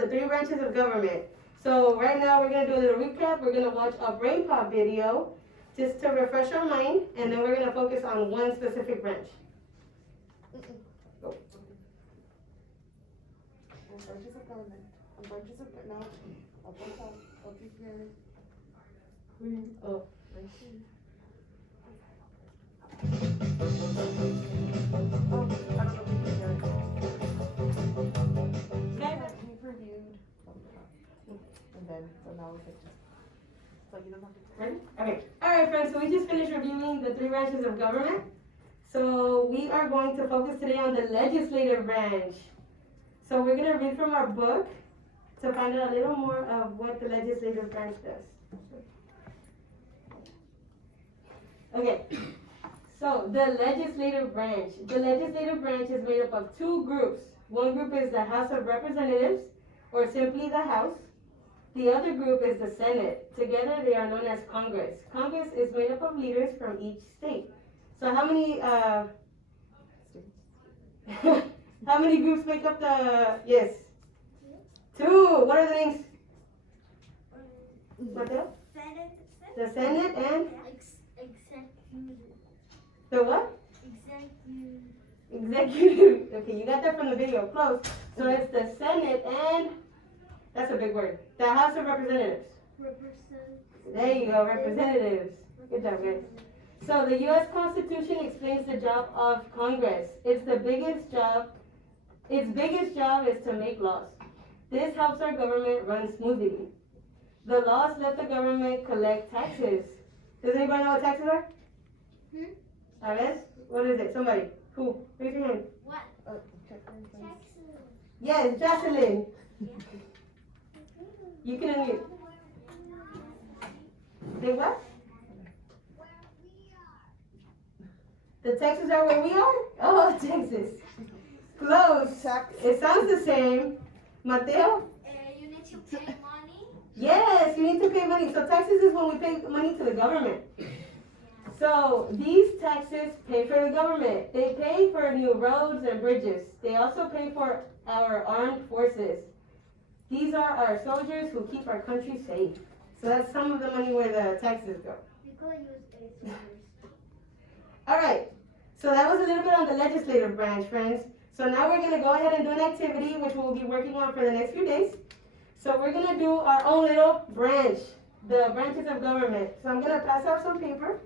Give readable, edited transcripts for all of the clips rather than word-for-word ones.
about the three branches of government. So right now we're gonna do a little recap. We're gonna watch a brain pop video just to refresh our mind, and then we're gonna focus on one specific branch. Go. Branches of government. Branches of now. Up on top. Up here. Oh. Right here. I don't know if you can hear it. We've reviewed. And then, so now we can just, so you don't have to. Ready? Okay. All right, friends. So we just finished reviewing the three branches of government. So we are going to focus today on the legislative branch. So we're gonna read from our book to find out a little more of what the legislative branch does. Okay. So the legislative branch. The legislative branch is made up of two groups. One group is the House of Representatives, or simply the House. The other group is the Senate. Together they are known as Congress. Congress is made up of leaders from each state. So how many how many groups make up the, yes? Two. What are the names? What else? Senate. The Senate and Executive. the what? Executive. Executive. Okay, you got that from the video. Close. So it's the Senate and, that's a big word, the House of Representatives. There you go, representatives. Good job, guys. So the U.S. Constitution explains the job of Congress. Its biggest job is to make laws. This helps our government run smoothly. The laws let the government collect taxes. Does anybody know what taxes are? A ver, what is it? Somebody. Who? Raise your hand. What? Taxes. Yes, Jocelyn. You can unmute. They what? The Texas are where we are? Oh, Texas. Close. It sounds the same. Mateo? You need to pay money. Yes, you need to pay money. So taxes is when we pay money to the government. So these taxes pay for the government. They pay for new roads and bridges. They also pay for our armed forces. These are our soldiers who keep our country safe. So that's some of the money where the taxes go. We could use a All right. So that was a little bit on the legislative branch, friends. So now we're going to go ahead and do an activity which we'll be working on for the next few days. So we're going to do our own little branch, the branches of government. So I'm going to pass out some paper.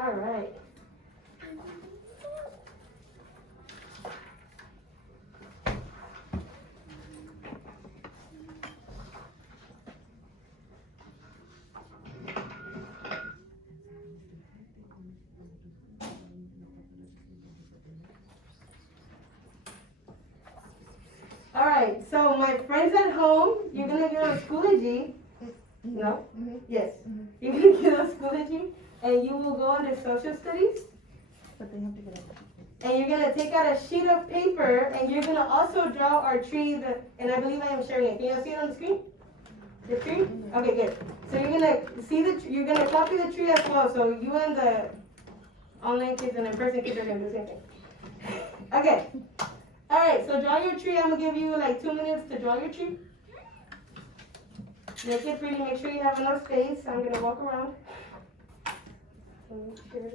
All right. All right, so my friends at home, you're going to get on Schoology. No? Yes. You're going to get on Schoology, and you will go under Social Studies. But they have to get up. And you're going to take out a sheet of paper, and you're going to also draw our tree, and I believe I am sharing it. Can you see it on the screen? The tree? Okay, good. So you're going to see you're going to copy the tree as well, so you and the online kids and in-person kids are going to do the same thing. Okay. All right, so draw your tree. I'm going to give you like 2 minutes to draw your tree. Make it pretty. Make sure you have enough space. I'm going to walk around. Make sure.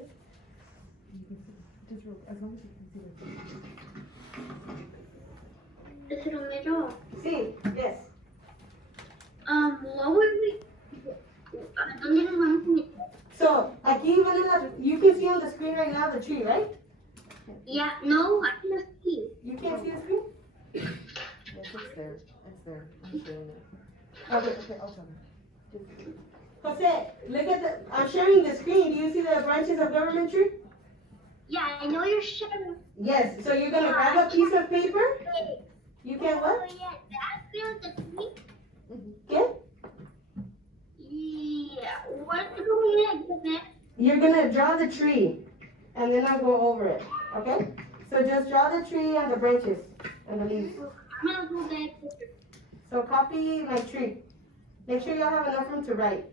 Just real, as long as you can see Is it a middle? Sí, yes. What would we? ¿Dónde nos vamos a meter? So, aquí you can see on the screen right now the tree, right? Yeah, no, I cannot see. You can't see the screen? Yes, it's there. It's there. I'm showing it. Okay. Okay, I'll show you. Jose, look at I'm sharing the screen. Do you see the branches of government tree? Yeah, I know you're showing. Yes. So you're gonna grab a piece of paper. You can what? Oh, yeah, that feels the tree. Okay. Yeah, what do we like to do? You're gonna draw the tree, and then I'll go over it. Okay. So just draw the tree and the branches and the leaves. I'm gonna go back to the So copy my tree. Make sure y'all have enough room to write.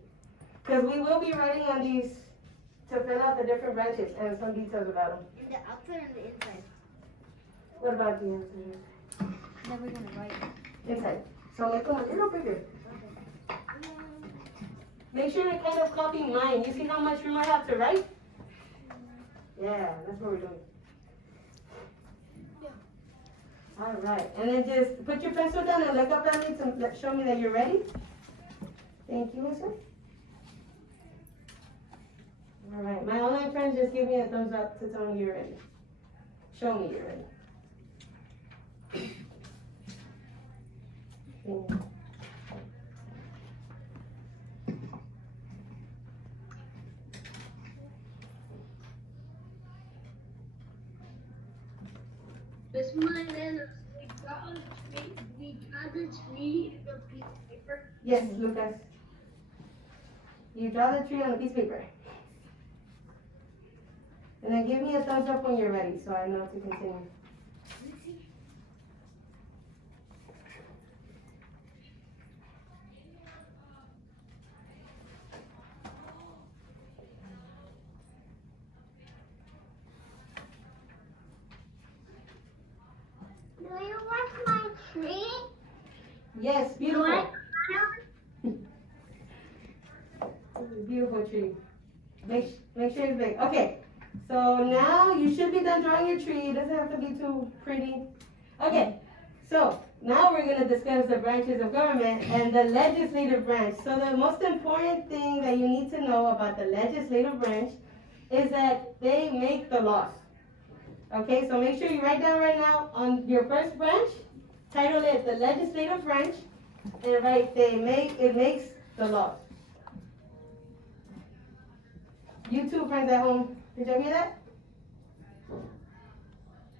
Because we will be writing on these to fill out the different branches and some details about them. And the outside and the inside. What about the answers? Then we're gonna write. Inside. So make them a little bigger. Make sure to kind of copy mine. You see how much room I have to write? Yeah, that's what we're doing. All right, and then just put your pencil down and look up at me to show me that you're ready. Thank you, Mister. All right, my online friends, just give me a thumbs up to tell me you're ready. Show me you're ready. Thank you. This one is we got the tree in the piece of paper. Yes, Lucas. You draw the tree on a piece of paper. And then give me a thumbs up when you're ready so I know to continue. Do you like my tree? Yes, beautiful. Do Beautiful tree. Make sure it's big. Okay, so now you should be done drawing your tree. It doesn't have to be too pretty. Okay, so now we're going to discuss the branches of government and the legislative branch. So the most important thing that you need to know about the legislative branch is that they make the laws. Okay, so make sure you write down right now on your first branch, title it the legislative branch, and write it makes the laws. You two friends at home, did you hear that?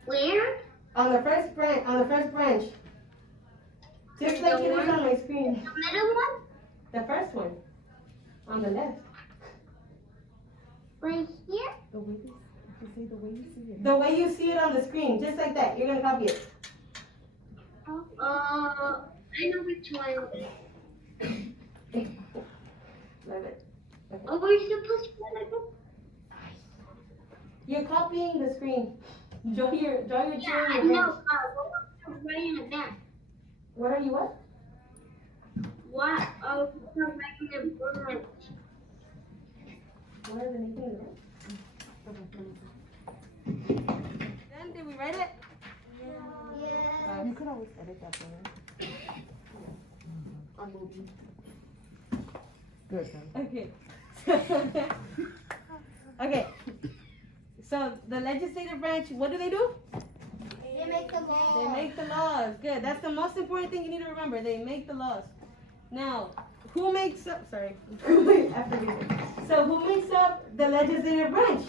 Where? On the first branch. Just like it is on my screen. The middle one? The first one. On the left. Right here? The way you say the way you see it. The way you see it on the screen, just like that. You're gonna copy it. I know which one. Love it. Okay. Oh, we're supposed to put it. You're copying the screen. Draw your Yeah, chair I and your know. branch. What was writing it down? What are you what? What? Oh, we're writing it down. What are the making of it? Then did we write it? Yeah. You can always edit that later. On movie. Good. Okay. Okay. So the legislative branch, what do? They make the law. They make the laws. Good. That's the most important thing you need to remember. They make the laws. Now, who makes up? Sorry. So who makes up the legislative branch?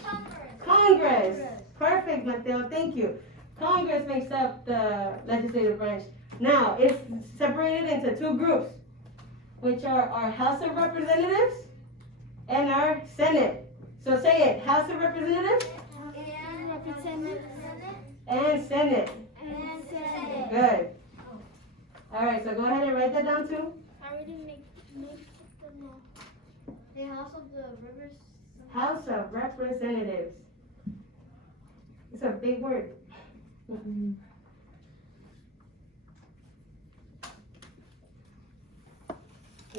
Congress. Perfect, Mateo. Thank you. Congress makes up the legislative branch. Now, it's separated into two groups, which are our House of Representatives and our Senate. So say it, House of Representatives and Senate. Good. All right, so go ahead and write that down too. I already make the law. The House of the Rivers. House of Representatives. It's a big word.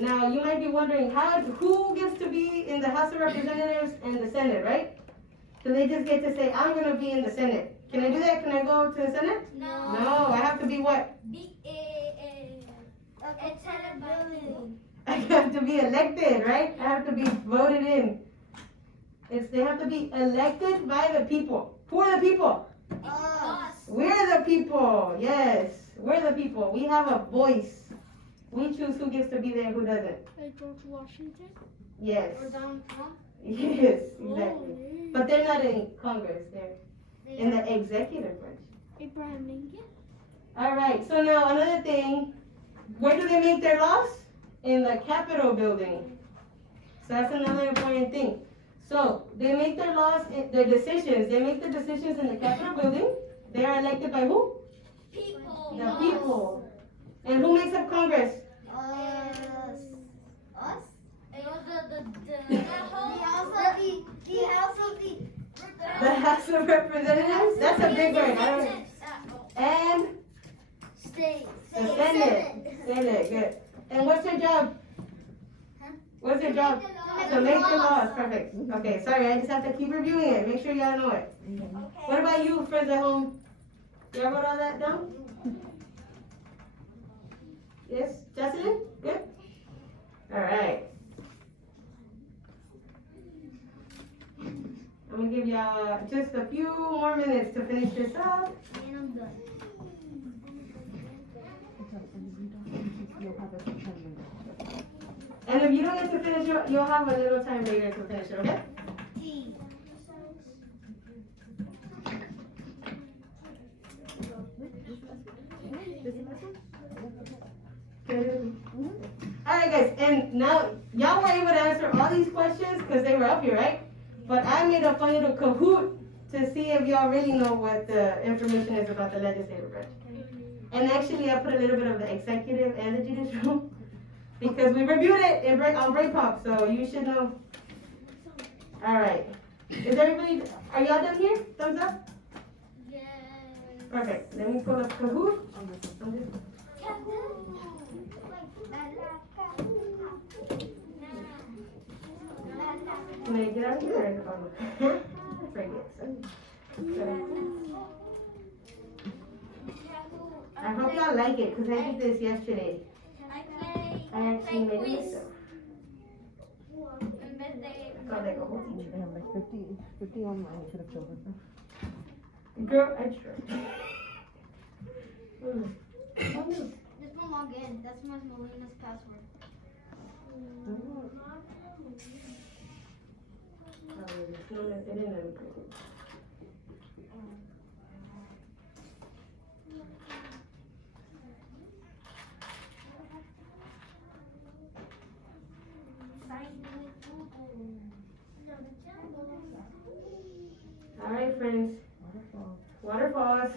Now, you might be wondering, who gets to be in the House of Representatives and the Senate, right? Do they just get to say, I'm going to be in the Senate? Can I do that? Can I go to the Senate? No, I have to be what? I have to be elected, right? I have to be voted in. They have to be elected by the people. Who are the people? Us. We're the people. Yes, we're the people. We have a voice. We choose who gets to be there and who doesn't. Like George Washington? Yes. Or Donald Trump? Yes, exactly. But they're not in Congress. They're in the executive branch. Abraham Lincoln? All right. So now another thing. Where do they make their laws? In the Capitol building. So that's another important thing. So they make their laws, their decisions. They make the decisions in the Capitol building. They are elected by who? People. The people. And who makes up Congress? Us. Us? And the The House of The House of Representatives? That's a big word. I don't. And State. the Senate. Senate, good. And what's your job? What's your job? To make the laws. Perfect. Okay, sorry, I just have to keep reviewing it. Make sure y'all know it. What about you, friends at home? Y'all wrote all that down? Yes, Jocelyn? Good? Alright. I'm gonna give y'all just a few more minutes to finish this up. And I'm done. You'll have it for 10 minutes. And if you don't get to finish it, you'll have a little time later to finish it, okay? T. Alright guys, and now y'all were able to answer all these questions because they were up here, right? But I made a fun little Kahoot to see if y'all really know what the information is about the legislative branch. And actually I put a little bit of the executive and the judicial because we reviewed it on Break Pop, so you should know. Alright. Is everybody, are y'all done here? Thumbs up? Yes. Perfect. Let me pull up Kahoot. Can I get out of here? I forget. I hope y'all like it because I did this yesterday. I actually made it myself. I felt like a whole teacher. They have like 50 online. You could have chosen. Girl, I tried. Just don't log in. That's my Molina's password. It didn't let me go. All right, friends. Waterfalls.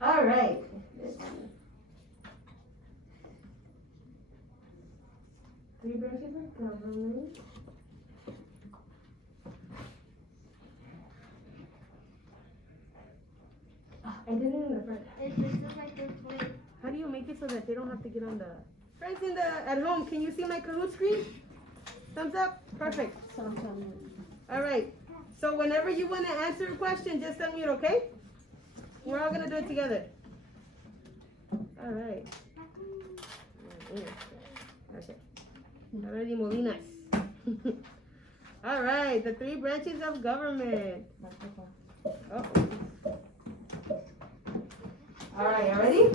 All right. Three branches of government. I did it in the front. This is like this way. How do you make it so that they don't have to get on the... Friends at home, can you see my Kahoot screen? Thumbs up? Perfect. All right. So whenever you want to answer a question, just unmute, okay? We're all going to do it together. All right. Okay. Already Molinas. All right. The three branches of government. Uh-oh. All right. You ready?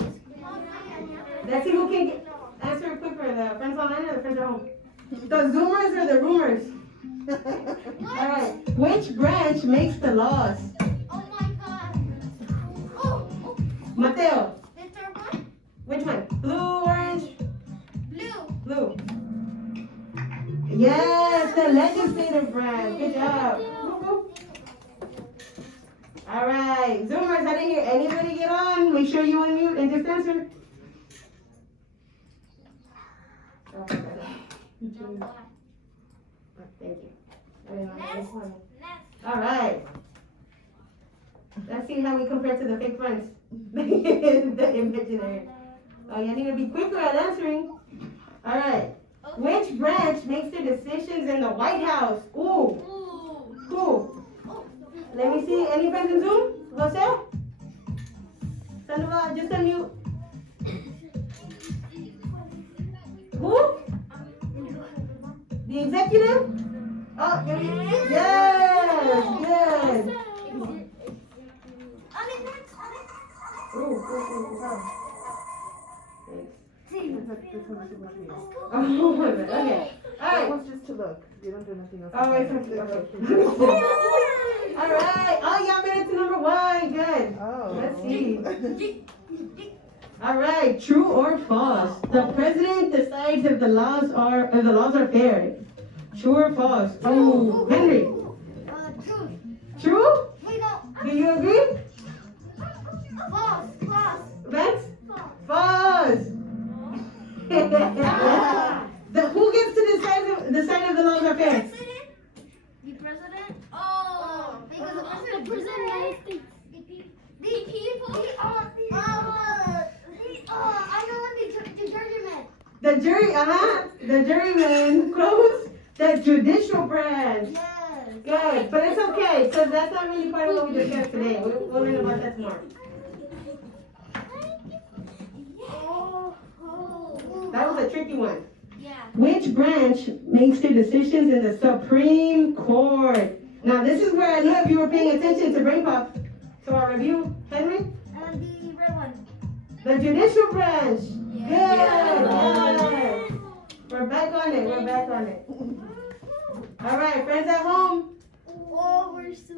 Let's see who can answer quicker. The friends online or the friends at home? The Zoomers or the rumors? All right. Which branch makes the laws? Oh my god. Oh, Mateo. the third one? Which one? Blue, orange? Blue. Blue. Yes, the legislative branch. Good job. All right. Zoomers, I didn't hear anybody get on. Make sure you unmute and just answer. Thank you. All right. Let's see how we compare to the fake friends. The imaginary. Oh, you need to be quicker at answering. All right. Which branch makes the decisions in the White House? Ooh. Who? Let me see. Any friends in Zoom? Jose? Sandoval, just unmute. Who? The executive? Oh, yes, good. Oh my god, okay. That Alright. one's just to look. You don't do nothing else. Oh, it's okay. Alright. Oh, y'all made it to number 1. Good. Oh. Let's see. Alright. True or false? The president decides if the laws are fair. True or false? Oh, Henry. Truth. True? Wait, no. Do you agree? False. Vance? False. False. Who gets to decide if the laws are president? Oh, because the president of the United States. The people? I know the juryman. The jury, the juryman. Close. The judicial branch. Yes. Good, but it's okay, because that's not really part of what we discussed today. We'll learn about that tomorrow. That was a tricky one. Yeah. Which branch makes the decisions in the Supreme Court? Now, this is where I know if you were paying attention to Brain Pop. So our review, Henry? The red one. The judicial branch. Good. Yeah. Yes. We're back on it. We're back on it. All right, friends at home. Oh, we're so.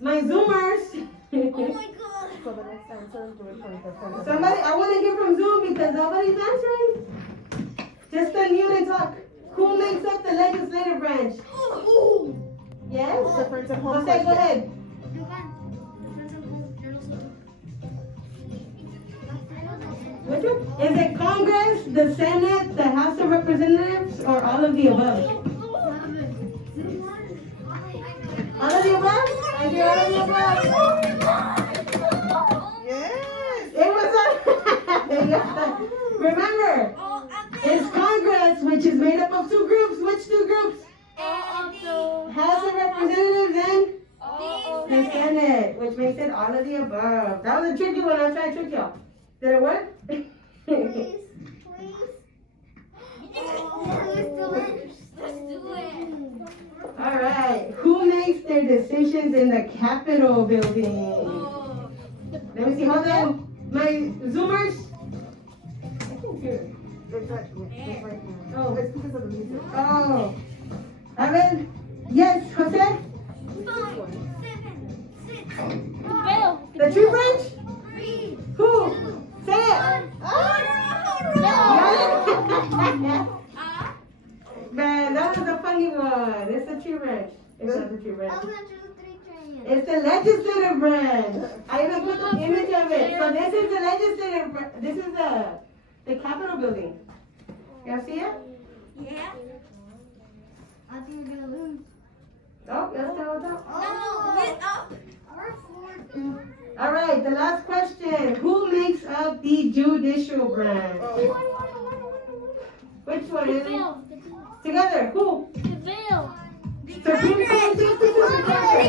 My Zoomers. Oh my God. So the next time, so do it for the friends. Somebody, I want to hear from Zoom because nobody's answering. Just unmute and talk. Who makes up the legislative branch? Yes? The friends at home. Jose, go ahead. Which one? Is it Congress, the Senate, the House of Representatives, or all of the above? All of the above? I hear all of the above. Yes. It was a... Remember, it's Congress, which is made up of two groups. Which two groups? House of Representatives and the Senate, which makes it all of the above. That was a tricky one. I was trying to trick y'all. Did it work? Please. Let's do it. All right. Who makes their decisions in the Capitol building? Let me see. Hold on. My Zoomers. It's right here. Oh. It's because of the music. Oh. Evan? Yes. Jose? 5, 7, 6, 5, The tree branch? 3, Who? Say it. Man, that was a funny one. It's the tree branch. It's not the tree branch. I'm gonna choose the 3 trains. It's the legislative branch. I even put the image of it. So this is the legislative branch. This is the Capitol building. Y'all see it? Yeah. I think we're gonna lose. Oh, that's still what's up. No, get up. We're 4. All right, the last question. Who makes up the judicial branch? Which one is it? Together. Who? Supreme Court Justices together.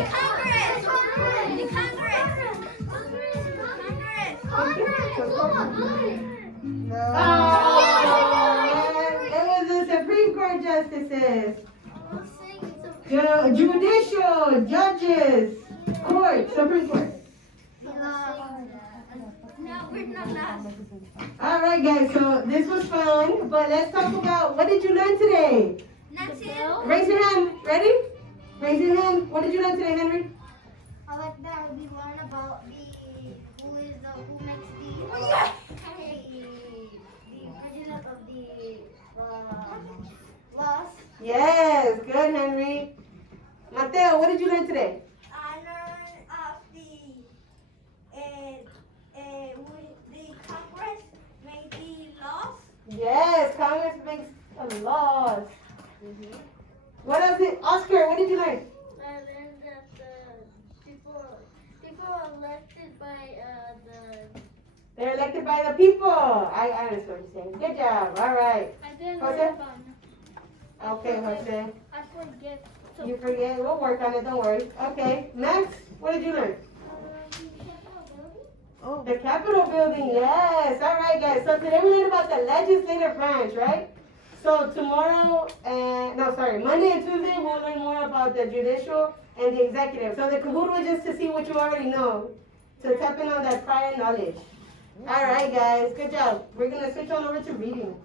It was the Supreme Court justices. Judicial, judges, court, Supreme Court. No, we're not last. All right, guys. So this was fun, but let's talk about what did you learn today? Nothing. Raise your hand. Ready? Raise your hand. What did you learn today, Henry? I like that we learn about who makes the president of the laws. Yes. Good, Henry. Mateo, what did you learn today? I learned of the Congress made the laws. Yes. Congress makes laws. What else did Oscar? What did you learn? I learned that people are elected by They're elected by the people. I understand what you're saying. Good job. All right. I didn't Jose? learn about. Okay, Jose. I forget. You forget. We'll work on it. Don't worry. Okay. Max, what did you learn? Oh. The Capitol building. Yes. All right, guys. So today we learned about the legislative branch, right? So tomorrow, Monday and Tuesday, we'll learn more about the judicial and the executive. So the Kahoot was just to see what you already know, to tap in on that prior knowledge. All right, guys. Good job. We're going to switch on over to reading.